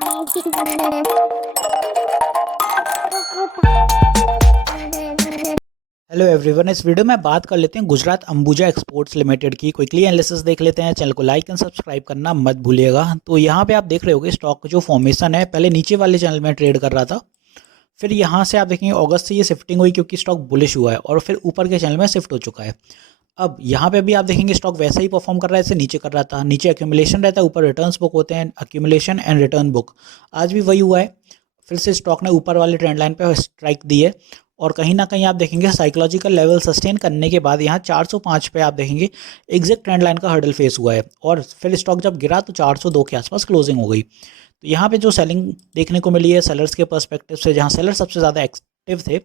Hello everyone, इस video में बात कर लेते हैं गुजरात अंबुजा एक्सपोर्ट्स लिमिटेड की। क्विकली एनालिसिस देख लेते हैं। चैनल को लाइक एंड सब्सक्राइब करना मत भूलिएगा। तो यहाँ पे आप देख रहे होगे स्टॉक जो फॉर्मेशन है, पहले नीचे वाले चैनल में ट्रेड कर रहा था, फिर यहाँ से आप देखेंगे अगस्त से ये शिफ्टिंग हुई क्योंकि स्टॉक बुलिश हुआ है और फिर ऊपर के चैनल में शिफ्ट हो चुका है। अब यहाँ पे भी आप देखेंगे स्टॉक वैसे ही परफॉर्म कर रहा है जैसे नीचे कर रहा था। नीचे एक्यूमुलेशन रहता है, ऊपर रिटर्न्स बुक होते हैं, एक्यूमुलेशन एंड रिटर्न बुक। आज भी वही हुआ है, फिर से स्टॉक ने ऊपर वाले ट्रेंड लाइन पे स्ट्राइक दी है और कहीं ना कहीं आप देखेंगे साइकोलॉजिकल लेवल सस्टेन करने के बाद यहाँ 405 पे आप देखेंगे एग्जैक्ट ट्रेंड लाइन का हर्डल फेस हुआ है और फिर स्टॉक जब गिरा तो 402 के आसपास क्लोजिंग हो गई। तो यहाँ पे जो सेलिंग देखने को मिली है सेलर्स के पर्सपेक्टिव से, जहाँ सेलर सबसे ज़्यादा एक्टिव थे,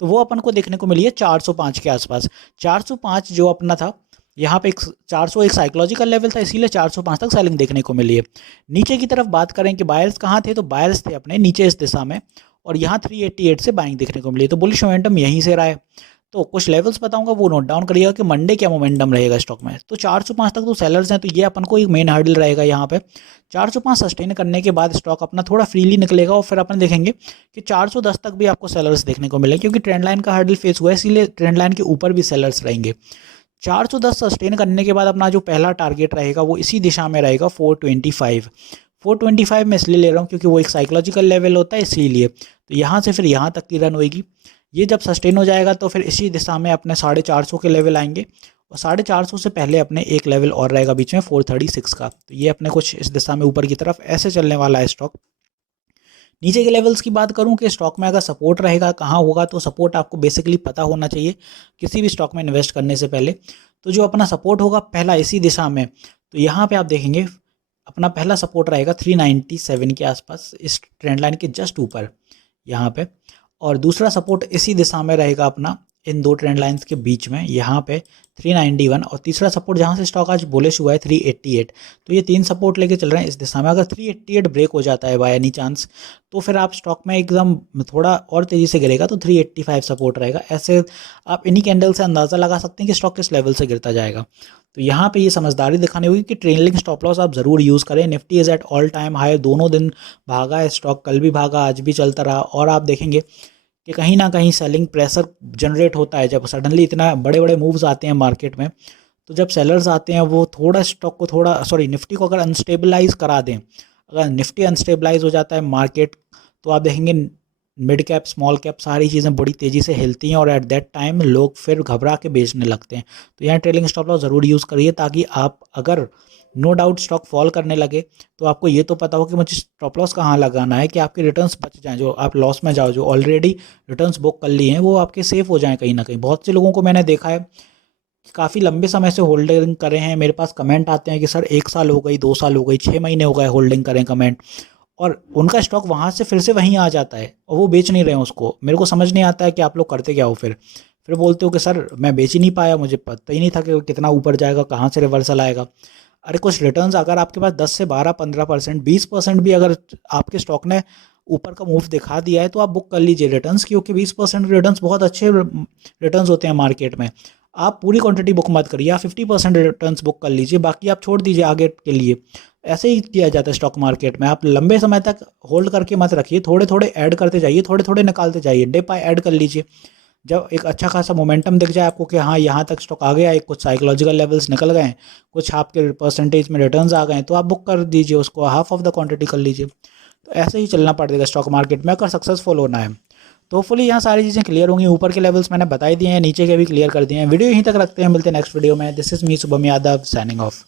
तो वो अपन को देखने को मिली है 405 के आसपास। 405 जो अपना था, यहाँ पे 400 एक साइकोलॉजिकल लेवल था, इसीलिए 405 तक सेलिंग देखने को मिली है। नीचे की तरफ बात करें कि बायर्स कहाँ थे, तो बायर्स थे अपने नीचे इस दिशा में और यहाँ 388 से बाइंग देखने को मिली। तो बुलिश मोमेंटम यहीं से रहा है। तो कुछ लेवल्स बताऊंगा, वो नोट डाउन करिएगा कि मंडे क्या मोमेंटम रहेगा स्टॉक में। तो 405 तक तो सेलर्स हैं, तो ये अपन को एक मेन हर्डल रहेगा। यहाँ पे 405 सस्टेन करने के बाद स्टॉक अपना थोड़ा फ्रीली निकलेगा और फिर अपन देखेंगे कि 410 तक भी आपको सेलर्स देखने को मिले, क्योंकि ट्रेंड लाइन का हर्डल फेस हुआ है, इसीलिए ट्रेंड लाइन के ऊपर भी सेलर्स रहेंगे। 410 सस्टेन करने के बाद अपना जो पहला टारगेट रहेगा वो इसी दिशा में रहेगा 425। 425 में इसलिए ले रहा हूँ क्योंकि वो एक साइकोलॉजिकल लेवल होता है, इसीलिए। तो यहाँ से फिर यहाँ तक की रन होएगी। ये जब सस्टेन हो जाएगा तो फिर इसी दिशा में अपने 450 के लेवल आएंगे और 450 से पहले अपने एक लेवल और रहेगा बीच में 436 का। तो ये अपने कुछ इस दिशा में ऊपर की तरफ ऐसे चलने वाला है स्टॉक। नीचे के लेवल्स की बात करूं कि स्टॉक में अगर सपोर्ट रहेगा कहाँ होगा, तो सपोर्ट आपको बेसिकली पता होना चाहिए किसी भी स्टॉक में इन्वेस्ट करने से पहले। तो जो अपना सपोर्ट होगा पहला इसी दिशा में, तो यहाँ पे आप देखेंगे अपना पहला सपोर्ट रहेगा 397 के आसपास, इस ट्रेंड लाइन के जस्ट ऊपर यहाँ पे। और दूसरा सपोर्ट इसी दिशा में रहेगा अपना इन दो ट्रेंड लाइंस के बीच में यहाँ पे 391। और तीसरा सपोर्ट जहाँ से स्टॉक आज बुलिश हुआ है 388। तो ये तीन सपोर्ट लेके चल रहे हैं इस दिशा में। अगर 388 ब्रेक हो जाता है बाय एनी चांस, तो फिर आप स्टॉक में एकदम थोड़ा और तेज़ी से गिरेगा, तो 385 सपोर्ट रहेगा। ऐसे आप इन्हीं कैंडल से अंदाज़ा लगा सकते हैं कि स्टॉक किस लेवल से गिरता जाएगा। तो यहाँ पे ये समझदारी दिखानी होगी कि ट्रेलिंग स्टॉप लॉस आप ज़रूर यूज़ करें। Nifty is at all time high, दोनों दिन भागा है स्टॉक, कल भी भागा, आज भी चलता रहा। और आप देखेंगे कि कहीं ना कहीं सेलिंग प्रेशर जनरेट होता है जब सडनली इतना बड़े बड़े मूव्स आते हैं मार्केट में। तो जब सेलर्स आते हैं वो थोड़ा स्टॉक को निफ्टी को अगर अनस्टेबलाइज करा दें, अगर निफ्टी अनस्टेबलाइज हो जाता है मार्केट, तो आप देखेंगे मिड कैप स्मॉल कैप सारी चीज़ें बड़ी तेज़ी से हिलती हैं और एट दैट टाइम लोग फिर घबरा के बेचने लगते हैं। तो यहाँ ट्रेलिंग स्टॉप लॉस ज़रूर यूज़ करिए, ताकि आप अगर नो डाउट स्टॉक फॉल करने लगे तो आपको ये तो पता हो कि मुझे स्टॉप लॉस कहाँ लगाना है, कि आपके रिटर्न्स बच जाएं, जो आप लॉस में जाओ, जो ऑलरेडी रिटर्न्स बुक कर लिए हैं वो आपके सेफ हो जाएं कहीं ना कहीं। बहुत से लोगों को मैंने देखा है कि काफ़ी लंबे समय से होल्डिंग करे हैं। मेरे पास कमेंट आते हैं कि सर 1 साल हो गई, 2 साल हो गई, 6 महीने हो गए होल्डिंग करें कमेंट, और उनका स्टॉक वहाँ से फिर से वहीं आ जाता है और वो बेच नहीं रहे हैं उसको। मेरे को समझ नहीं आता है कि आप लोग करते क्या हो। फिर बोलते हो कि सर मैं बेच ही नहीं पाया, मुझे पता ही नहीं था कि कितना ऊपर जाएगा, कहाँ से रिवर्सल आएगा। अरे कुछ रिटर्न्स अगर आपके पास 10 से 12-15%, 20% भी अगर आपके स्टॉक ने ऊपर का मूव दिखा दिया है तो आप बुक कर लीजिए रिटर्न्स, क्योंकि 20% रिटर्न्स बहुत अच्छे रिटर्न्स होते हैं मार्केट में। आप पूरी क्वांटिटी बुक मत करिए, आप 50% रिटर्न्स बुक कर लीजिए, बाकी आप छोड़ दीजिए आगे के लिए। ऐसे ही किया जाता है स्टॉक मार्केट में। आप लंबे समय तक होल्ड करके मत रखिए, थोड़े थोड़े ऐड करते जाइए, थोड़े थोड़े निकालते जाइए, डे बाय ऐड कर लीजिए। जब एक अच्छा खासा मोमेंटम दिख जाए आपको कि हाँ यहाँ तक स्टॉक आ गया है, कुछ साइकोलॉजिकल लेवल्स निकल गए, कुछ आपके परसेंटेज में रिटर्न्स आ गए, तो आप बुक कर दीजिए उसको, हाफ ऑफ द क्वांटिटी कर लीजिए। तो ऐसे ही चलना पड़ेगा स्टॉक मार्केट में अगर सक्सेसफुल होना है। तो होपफुली यहाँ सारी चीज़ें क्लियर होंगी। ऊपर के लेवल्स मैंने बता ही दिए हैं, नीचे के भी क्लियर कर दिए हैं। वीडियो यहीं तक रखते हैं, मिलते हैं नेक्स्ट वीडियो में। This is me Shubham Yadav signing off.